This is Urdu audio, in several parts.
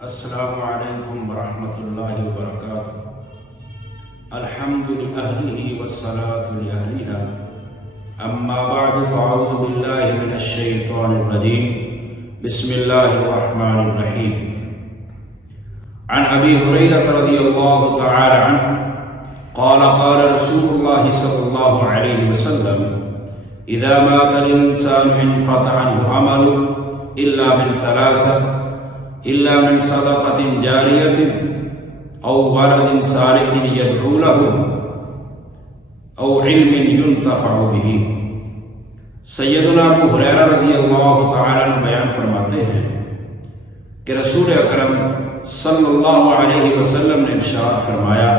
السلام علیکم ورحمۃ اللہ وبرکاتہ۔ الحمد لأہلہ والصلاة لأہلہا، اما بعد فاعوذ باللہ من الشیطان الرجیم، بسم اللہ الرحمن الرحیم۔ عن ابی ہریرہ رضی اللہ تعالی عنہ قال قال رسول اللہ صلی اللہ علیہ وسلم اذا مات الانسان انقطع عنه عمله الا من ثلاثة إلا من صدقة جارية أو ولد صالح يدعو له أو علم ينتفع به۔ سیدنا ابو ہریرہ رضی اللہ تعالیٰ عنہ بیان فرماتے ہیں کہ رسول اکرم صلی اللہ علیہ وسلم نے ارشاد فرمایا،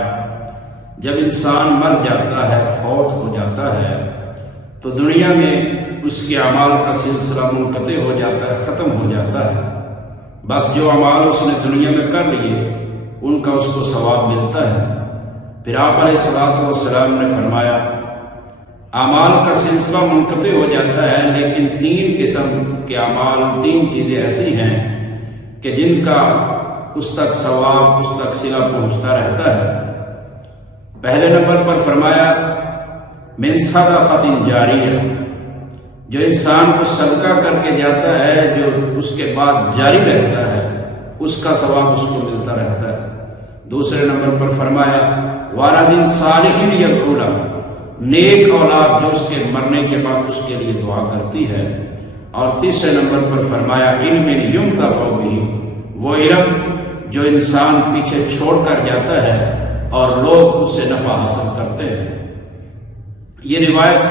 جب انسان مر جاتا ہے، فوت ہو جاتا ہے، تو دنیا میں اس کے اعمال کا سلسلہ منقطع ہو جاتا ہے، ختم ہو جاتا ہے۔ بس جو اعمال اس نے دنیا میں کر لیے ان کا اس کو ثواب ملتا ہے۔ پھر آپ علیہ الصلوۃ والسلام نے فرمایا، اعمال کا سلسلہ منقطع ہو جاتا ہے، لیکن تین قسم کے اعمال، تین چیزیں ایسی ہیں کہ جن کا اس تک ثواب، اس تک صلہ پہنچتا رہتا ہے۔ پہلے نمبر پر فرمایا من صدقۃ جاریہ، جو انسان کو صدقہ کر کے جاتا ہے، جو اس کے بعد جاری رہتا ہے، اس کا ثواب اس کو ملتا رہتا ہے۔ دوسرے نمبر پر فرمایا والد صالح یدعو لہ، نیک اولاد جو اس کے مرنے کے بعد اس کے لیے دعا کرتی ہے۔ اور تیسرے نمبر پر فرمایا علم ینتفع بہ، وہ علم جو انسان پیچھے چھوڑ کر جاتا ہے اور لوگ اس سے نفع حاصل کرتے ہیں۔ یہ روایت،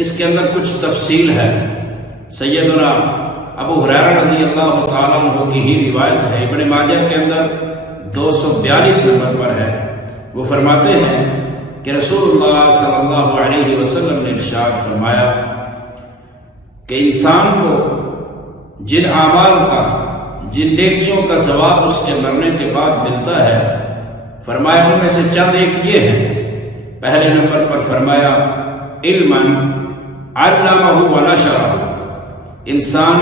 اس کے اندر کچھ تفصیل ہے۔ سیدنا ابو ہریرہ رضی اللہ تعالیٰ عنہ کی ہی روایت ہے، ابن ماجہ کے اندر 242 نمبر پر ہے۔ وہ فرماتے ہیں کہ رسول اللہ صلی اللہ علیہ وسلم نے ارشاد فرمایا کہ انسان کو جن اعمال کا، جن نیکیوں کا ثواب اس کے مرنے کے بعد ملتا ہے، فرمایا ان میں سے چند ایک یہ ہیں۔ پہلے نمبر پر فرمایا علما علمہ ونشرہ، انسان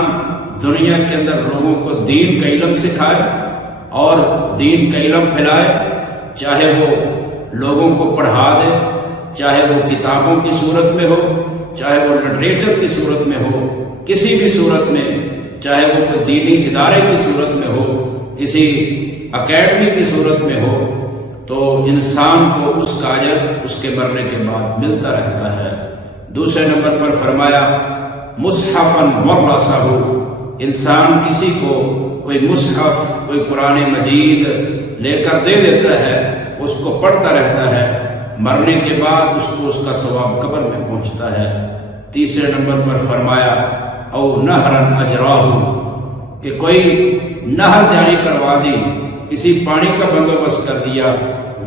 دنیا کے اندر لوگوں کو دین کا علم سکھائے اور دین کا علم پھیلائے، چاہے وہ لوگوں کو پڑھا دے، چاہے وہ کتابوں کی صورت میں ہو، چاہے وہ لٹریچر کی صورت میں ہو، کسی بھی صورت میں، چاہے وہ کوئی دینی ادارے کی صورت میں ہو، کسی اکیڈمی کی صورت میں ہو، تو انسان کو اس کا اجر اس کے مرنے کے بعد ملتا رہتا ہے۔ دوسرے نمبر پر فرمایا مصحفا ورثہ، انسان کسی کو کوئی مصحف، کوئی قرآن مجید لے کر دے دیتا ہے، اس کو پڑھتا رہتا ہے، مرنے کے بعد اس کو اس کا ثواب قبر میں پہنچتا ہے۔ تیسرے نمبر پر فرمایا او نہرا اجراہ، کہ کوئی نہر جاری کروا دی، کسی پانی کا بندوبست کر دیا،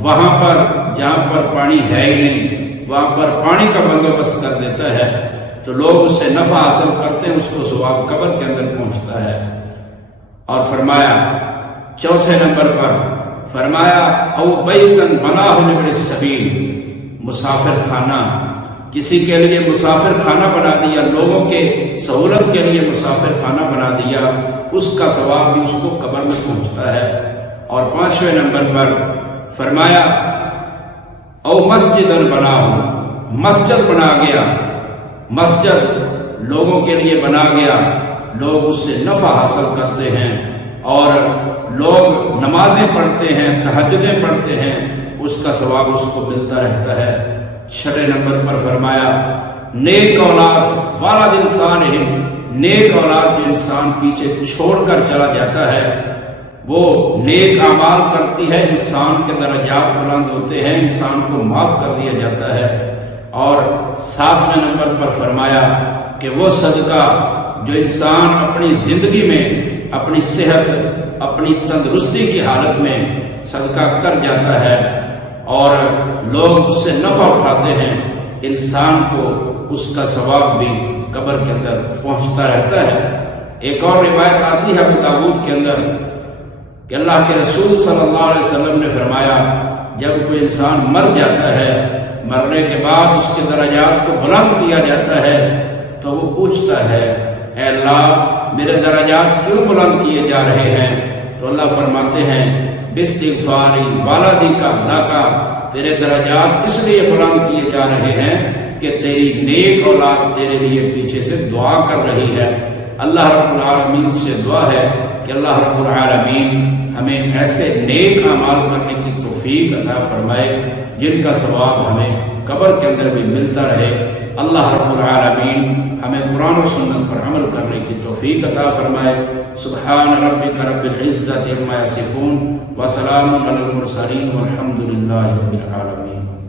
وہاں پر جہاں پر پانی ہے ہی نہیں، وہاں پر پانی کا بندوبست کر دیتا ہے، تو لوگ اس سے نفع حاصل کرتے ہیں، اس کو ثواب قبر کے اندر پہنچتا ہے۔ اور فرمایا چوتھے نمبر پر فرمایا او بیتن بناہ لابن السبیل، مسافر خانہ، کسی کے لیے مسافر خانہ بنا دیا، لوگوں کے سہولت کے لیے مسافر خانہ بنا دیا، اس کا ثواب بھی اس کو قبر میں پہنچتا ہے۔ اور پانچویں نمبر پر فرمایا او مسجد بناہ، مسجد بنا گیا، مسجد لوگوں کے لیے بنا گیا، لوگ اس سے نفع حاصل کرتے ہیں اور لوگ نمازیں پڑھتے ہیں، تہجدیں پڑھتے ہیں، اس کا ثواب اس کو ملتا رہتا ہے۔ چھٹے نمبر پر فرمایا نیک اولاد والد صالح، نیک اولاد جو انسان پیچھے چھوڑ کر چلا جاتا ہے، وہ نیک اعمال کرتی ہے، انسان کے درجات بلند ہوتے ہیں، انسان کو معاف کر دیا جاتا ہے۔ اور ساتویں نمبر پر فرمایا کہ وہ صدقہ جو انسان اپنی زندگی میں، اپنی صحت، اپنی تندرستی کی حالت میں صدقہ کر جاتا ہے اور لوگ اس سے نفع اٹھاتے ہیں، انسان کو اس کا ثواب بھی قبر کے اندر پہنچتا رہتا ہے۔ ایک اور روایت آتی ہے ابو داؤد کے اندر کہ اللہ کے رسول صلی اللہ علیہ وسلم نے فرمایا، جب کوئی انسان مر جاتا ہے، مرنے کے بعد اس کے درجات کو بلند کیا جاتا ہے، تو وہ پوچھتا ہے اے اللہ میرے درجات کیوں بلند کیے جا رہے ہیں؟ تو اللہ فرماتے ہیں باستغفاری والدی کا لکا، تیرے درجات اس لیے بلند کیے جا رہے ہیں کہ تیری نیک اولاد تیرے لیے پیچھے سے دعا کر رہی ہے۔ اللہ رب العالمین سے دعا ہے کہ اللہ رب العالمین ہمیں ایسے نیک اعمال کرنے کی توفیق عطا فرمائے جن کا ثواب ہمیں قبر کے اندر بھی ملتا رہے۔ اللہ رب العالمین ہمیں قرآن و سنت پر عمل کرنے کی توفیق عطا فرمائے۔ سبحان ربک رب العزت عما یصفون وسلام علی المرسلین والحمد للہ رب العالمین۔